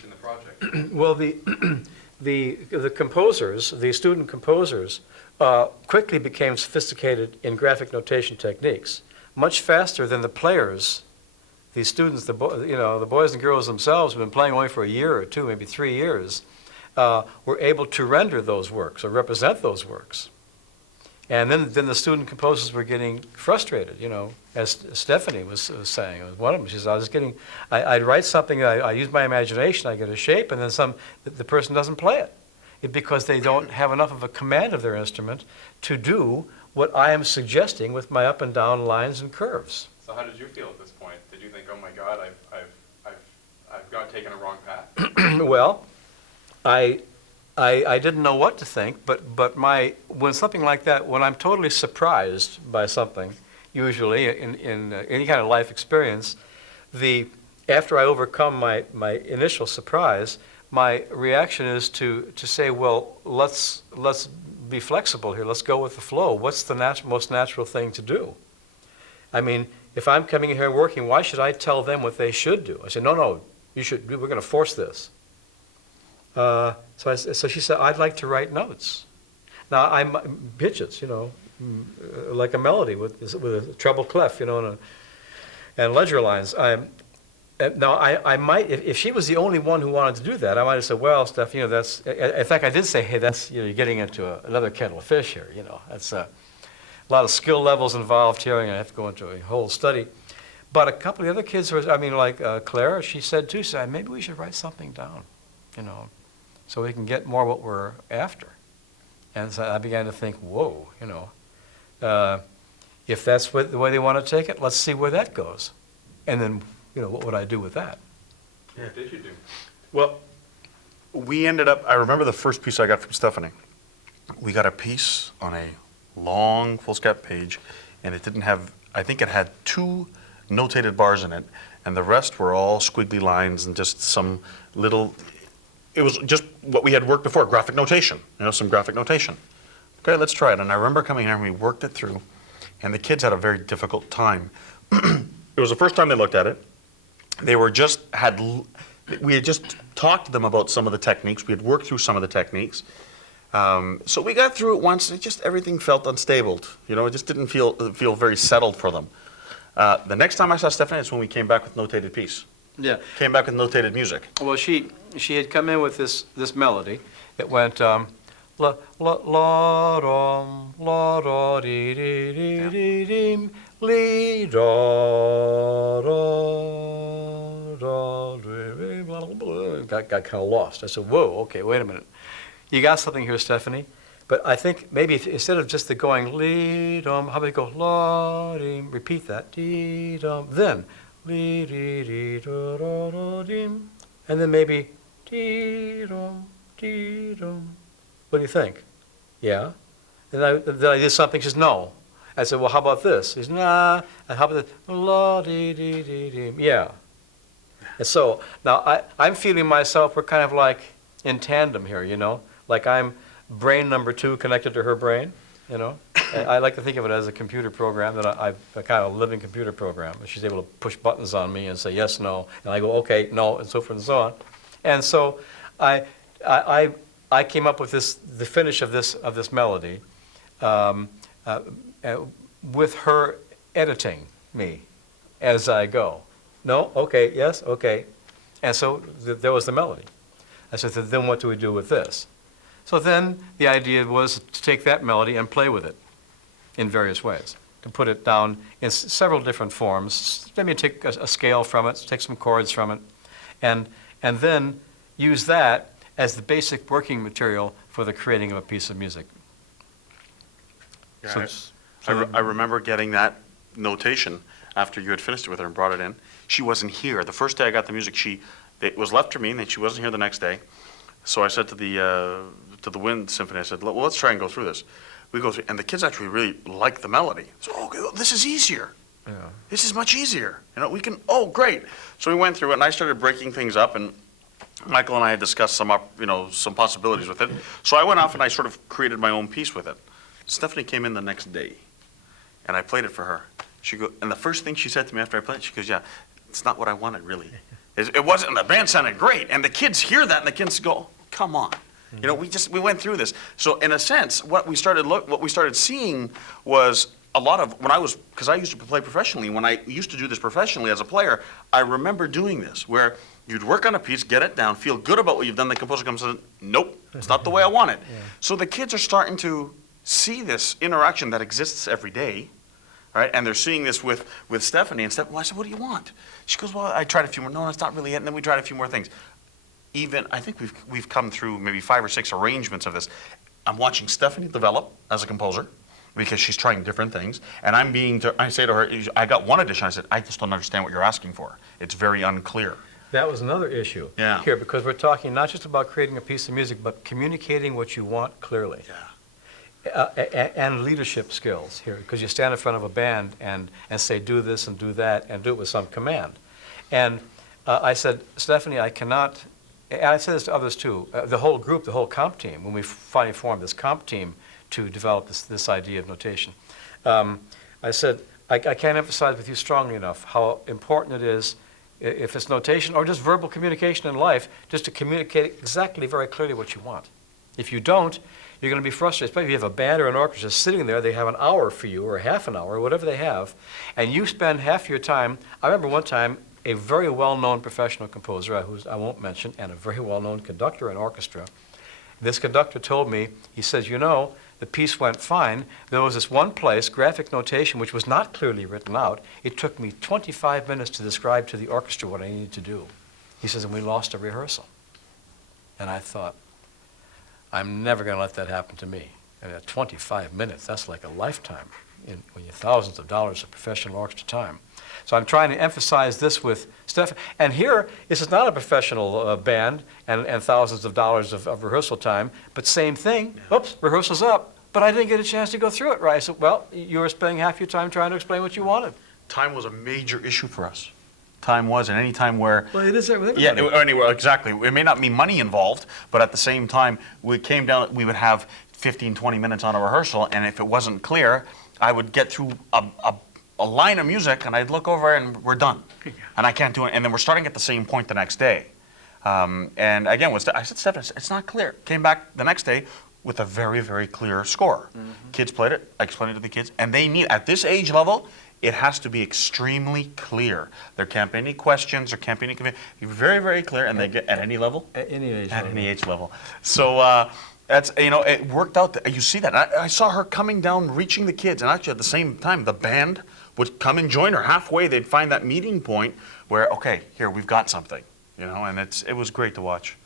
changed in the project? Well, the composers, the student composers, quickly became sophisticated in graphic notation techniques, much faster than the players. These students, the boys and girls themselves, who've been playing only for a year or two, maybe 3 years, were able to render those works or represent those works. And then the student composers were getting frustrated, as Stephanie was saying. It was one of them. She said, I'd write something, I use my imagination, I get a shape, and then the person doesn't play it. Because they don't have enough of a command of their instrument to do what I am suggesting with my up and down lines and curves. So how did you feel at this point? Did you think, oh my God, I've taken a wrong path? Well, I didn't know what to think, but when something like that, when I'm totally surprised by something, usually in any kind of life experience, after I overcome my initial surprise, my reaction is to say, well, let's be flexible here. Let's go with the flow. What's the most natural thing to do? I mean, if I'm coming here working, why should I tell them what they should do? I say, no, you should. We're going to force this. So she said, I'd like to write notes. Now, I'm pitches, like a melody with a treble clef, and ledger lines. Now, I might, if she was the only one who wanted to do that, I might have said, well, Steph, that's, in fact, I did say, hey, that's, you're getting into another kettle of fish here, That's a lot of skill levels involved here, and I have to go into a whole study. But a couple of the other kids, like Claire, she said too, maybe we should write something down, so we can get more what we're after. And so I began to think, whoa, if that's the way they want to take it, let's see where that goes. And then, what would I do with that? Yeah, what did you do? Well, we ended up, I remember the first piece I got from Stephanie. We got a piece on a long foolscap page, and it didn't have, I think it had 2 notated bars in it, and the rest were all squiggly lines and just some little, it was just what we had worked before, graphic notation, some graphic notation. Okay, let's try it. And I remember coming here and we worked it through, and the kids had a very difficult time. It was the first time they looked at it. We had just talked to them about some of the techniques. We had worked through some of the techniques. So we got through it once, and everything felt unstable. It just didn't feel very settled for them. The next time I saw Stephanie is when we came back with notated piece. Yeah. Came back with notated music. Well, she had come in with this melody. It went la la la dum la da dee dee dee dee dim lee da da da dee blah blah blah. Got kind of lost. I said, whoa, okay, wait a minute. You got something here, Stephanie. But I think maybe instead of just the going lee dum, how about we go la dim? Repeat that dee dum. Then lee dee dee da da da dim, and then maybe dee dum dee dum. What do you think? Yeah. Then I did something. She says no. I said, well, how about this? He says, nah. And how about the la dee dee dee dee? Yeah. And so now I'm feeling myself. We're kind of like in tandem here, like I'm brain number 2 connected to her brain, I like to think of it as a computer program, that I've a kind of living computer program. She's able to push buttons on me and say yes, no, and I go okay, no, and so forth and so on. And so I came up with the finish of this melody, with her editing me as I go. No, okay, yes, okay, and so there was the melody. I said, then what do we do with this? So then the idea was to take that melody and play with it in various ways, to put it down in several different forms. Maybe take a scale from it, take some chords from it, and then use that as the basic working material for the creating of a piece of music. Yeah, I remember getting that notation after you had finished it with her and brought it in. She wasn't here. The first day I got the music, it was left to me, and then she wasn't here the next day. So I said to the Wind Symphony, I said, well, let's try and go through this. We go through, and the kids actually really like the melody. So, okay, this is easier. Yeah. This is much easier. We can, great. So we went through it, and I started breaking things up, and Michael and I had discussed some possibilities with it. So I went off and I sort of created my own piece with it. Stephanie came in the next day, and I played it for her. And the first thing she said to me after I played it, she goes, yeah, it's not what I wanted, really. It wasn't, the band sounded great, and the kids hear that, and the kids go, come on. You know, we went through this. So in a sense, what we started seeing was a lot of, because I used to play professionally, when I used to do this professionally as a player, I remember doing this, where you'd work on a piece, get it down, feel good about what you've done, the composer comes in, nope, it's not the way I want it. So the kids are starting to see this interaction that exists every day, right? And they're seeing this with Stephanie, and Stephanie, well, I said, what do you want? She goes, well, I tried a few more, no, that's not really it, and then we tried a few more things. Even, I think we've come through maybe 5 or 6 arrangements of this. I'm watching Stephanie develop as a composer, because she's trying different things, and I say to her, I got one edition, I said, I just don't understand what you're asking for. It's very unclear. That was another issue here, because we're talking not just about creating a piece of music, but communicating what you want clearly. And leadership skills here, because you stand in front of a band and say, do this and do that, and do it with some command. And I said, Stephanie, I cannot, and I said this to others too, the whole group, the whole comp team, when we finally formed this comp team to develop this idea of notation, I said, I can't emphasize with you strongly enough how important it is, if it's notation or just verbal communication in life, just to communicate exactly very clearly what you want. If you don't, you're going to be frustrated, especially if you have a band or an orchestra sitting there, they have an hour for you, or half an hour, or whatever they have, and you spend half your time. I remember one time, a very well-known professional composer, who I won't mention, and a very well-known conductor in orchestra, this conductor told me, he says, you know, the piece went fine. There was this one place, graphic notation, which was not clearly written out. It took me 25 minutes to describe to the orchestra what I needed to do. He says, and we lost a rehearsal. And I thought, I'm never going to let that happen to me. I mean, 25 minutes, that's like a lifetime when you're thousands of dollars of professional orchestra time. So I'm trying to emphasize this with Steph. And here, this is not a professional band and thousands of dollars of rehearsal time, but same thing. Oops, rehearsal's up, but I didn't get a chance to go through it right. I said, well, you were spending half your time trying to explain what you wanted. Time was a major issue for us. Time was, and any time where... Well, it is with everybody. Yeah, anyway, exactly. It may not be money involved, but at the same time, we came down, we would have 15, 20 minutes on a rehearsal, and if it wasn't clear, I would get through a line of music, and I'd look over and we're done. And I can't do it. And then we're starting at the same point the next day. And again, I said, Stephen, it's not clear. Came back the next day with a very, very clear score. Kids played it, I explained it to the kids, and they need, at this age level, it has to be extremely clear. There can't be any questions, there can't be any, very, very clear, and they get at any level? At any age At level. any age level. So that's, you know, it worked out. You see that. I saw her coming down, reaching the kids, and actually at the same time, the band would come and join her halfway. They'd find that meeting point where, okay, here, we've got something, you know, and it was great to watch.